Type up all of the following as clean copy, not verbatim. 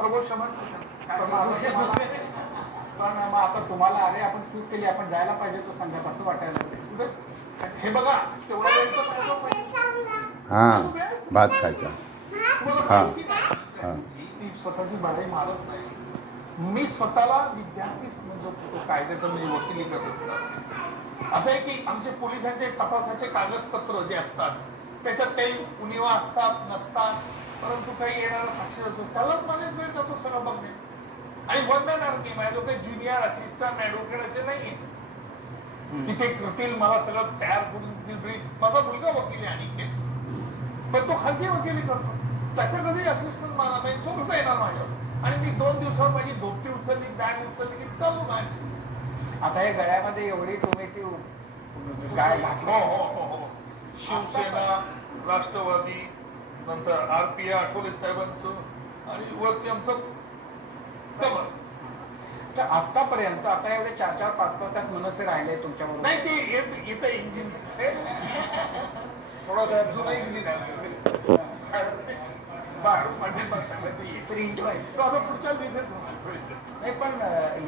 Promotion पण मग आता तुम्हाला अरे आपण चूक केली, आपण जायला पाहिजे तो संघात असं वाटायला लागलं. हे बघा तेवढा हां भात खायचा. हां हां मी स्वतःची बढाई मारत नाही. मी स्वतःला विद्यार्थी समजतो, कायद्याचं मी वकिली करत असतात. असं आहे की आमचे पोलिसांचे तपासाचे कागदपत्र जे असतात त्याच्यात काही उणिवा असतात नसतात, परंतु काही येणारा साक्षी असतो त्यालाच माझ्याच वेळ जातो सगळं बघणे. आणि वंदणार की माझ्या लोक ज्युनियर असिस्टंट ऍडव्होकेट असे नाहीये की ते करतील मला सगळं तयार करून देतील. माझा मुलगा वकील आहे आणि पण तो खाजगी वकिली करतो, त्याच्या कधी असिस्टंट मला माहिती तो कसा येणार माझ्यावर. आणि मी 2 दिवसावर माझी धोपटी उचलली, बॅग उचलली की चालू माझी. आता हे गळ्यामध्ये एवढी टोमॅटो काय हो हो हो हो शिवसेना, राष्ट्रवादी, नंतर RPI आठवले साहेबांचं आणि वरती आमचं कमल. तर आतापर्यंत आता एवढे 4-4, 5-5 त्यात मनसे राहिले तुमच्याबरोबर? नाही ते इथं इंजिन थोडं जुनं इंजिन आहे पुढच्या दिवसात. नाही पण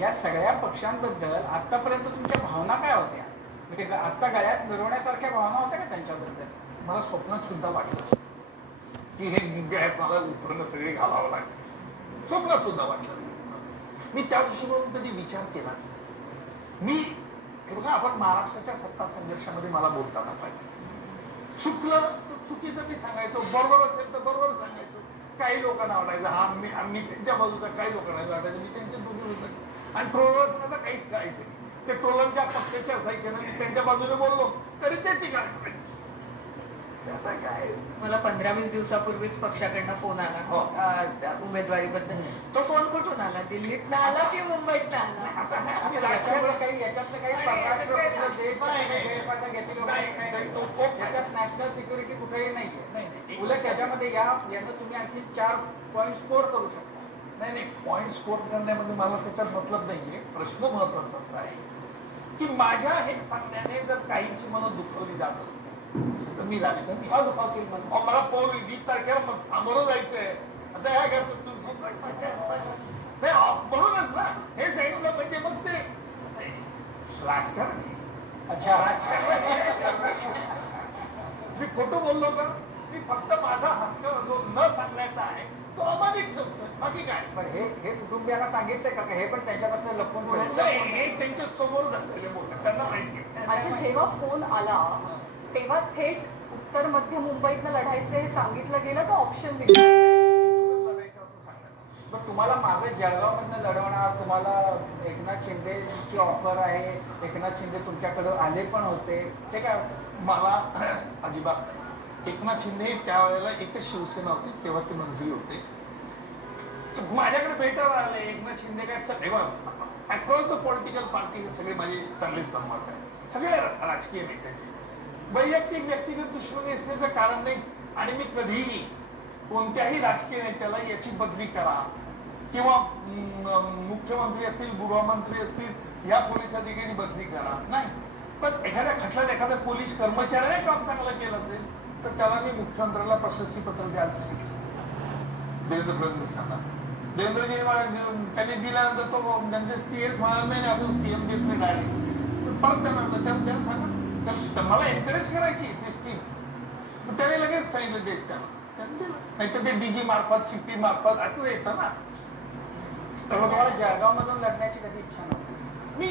या सगळ्या पक्षांबद्दल आतापर्यंत तुमच्या भावना काय होत्या? म्हणजे आता गळ्यात मिरवण्यासारख्या भावना होत्या का त्यांच्याबद्दल? मला स्वप्नात सुद्धा वाटलं की हे गळ्यात मला उतरणं सगळे घालावं लागेल. स्वप्नात सुद्धा वाटलं. मी त्या दिवशीवरून कधी विचार केलाच नाही. मी हे बघा आपण महाराष्ट्राच्या सत्ता संघर्षामध्ये मला बोलताना पाहिजे. चुकलं तर चुकीचं मी सांगायचो, बरोबर असेल तर बरोबर सांगायचो. काही लोकांना वाटायचं हा मी त्यांच्या बाजूचा, काही लोकांना वाटायचं मी त्यांच्या बाजूला होतो. आणि ट्रोलर्सना तर काहीच करायचं नाही. ते ट्रोलरच्या पक्षाचे असायचे ना, मी त्यांच्या बाजूने बोललो तरी ते टीका करायचे. आता काय मला 15-20 दिवसापूर्वीच पक्षाकडनं फोन आला उमेदवारीबद्दल. तो फोन कुठून आला? दिल्लीतनं आला की मुंबईतनं आला? याच्यात नॅशनल सिक्युरिटी कुठेही नाहीये. उलट त्याच्यामध्ये यानं तुम्ही आणखी 4 पॉईंट स्कोर करू शकता. नाही पॉईंट स्कोर करण्यामध्ये मला त्याच्यात मतलब नाहीये. प्रश्न महत्वाचा असा आहे की माझ्या हे सांगण्याने जर काहींची मनं दुखवली जात असते तर मी राजकारणी दुखावतील मला 20 तारखेला मग सामोरं जायचंय असं काय करतो तुम्ही? नाही म्हणूनच ना हे सांगितलं म्हणजे मग ते राजकारणी. अच्छा राजकारण मी खोटं बोललो का? मी फक्त माझा हक्क जो न सांगण्याचा आहे तो अबाधित ठेवतोय, बाकी काय. हे कुटुंबियांना सांगितलंय का हे पण त्यांच्यापासून लपवून हे त्यांच्या समोर झालेले बोलतात, त्यांना माहिती. अच्छा जेव्हा फोन आला तेव्हा थेट उत्तर मध्य मुंबईतनं लढायचं हे सांगितलं गेलं तर ऑप्शन दिलं लढायचं असं सांगण्यात. पण तुम्हाला मागे जळगाव मधनं लढवणार, तुम्हाला एकनाथ शिंदेची ऑफर आहे, एकनाथ शिंदे तुमच्याकडे आले पण होते, ते काय मला अजिबात नाही. एकनाथ शिंदे त्यावेळेला एक शिवसेना होती तेव्हा ते मंत्री होते, माझ्याकडे भेटायला आले. एकनाथ शिंदे काय सगळे अक्रॉस द पॉलिटिकल पार्टी हे सगळे माझे चांगले संपर्क आहे, सगळे राजकीय नेत्याचे. वैयक्तिक व्यक्तिगत दुश्मनी असण्याचं कारण नाही. आणि मी कधीही कोणत्याही राजकीय नेत्याला याची बदली करा किंवा मुख्यमंत्री असतील, गृहमंत्री असतील, या पोलीस अधिकारी बदली करा नाही. पण एखाद्या खटल्यात एखाद्या पोलीस कर्मचाऱ्याने काम चांगलं केलं असेल तर त्याला मी मुख्यमंत्र्याला प्रशस्ती पत्र द्यायला सांगितलं. देवेंद्र फडणवीसांना देवेंद्रजी त्यांनी दिल्यानंतर तो त्यांचे PS म्हणाला नाही अजून CM देत नाही डायरेक्ट, परत त्यांना सांगा मला एनकरेज करायची सिस्टीम. त्याने लगेच सांगितलं देत त्यांना दिलं. नाही तर ते DG मार्फत CP मार्फत असं येतं ना. तुम्हाला जळगाव मधून लढण्याची कधी इच्छा नव्हती? मी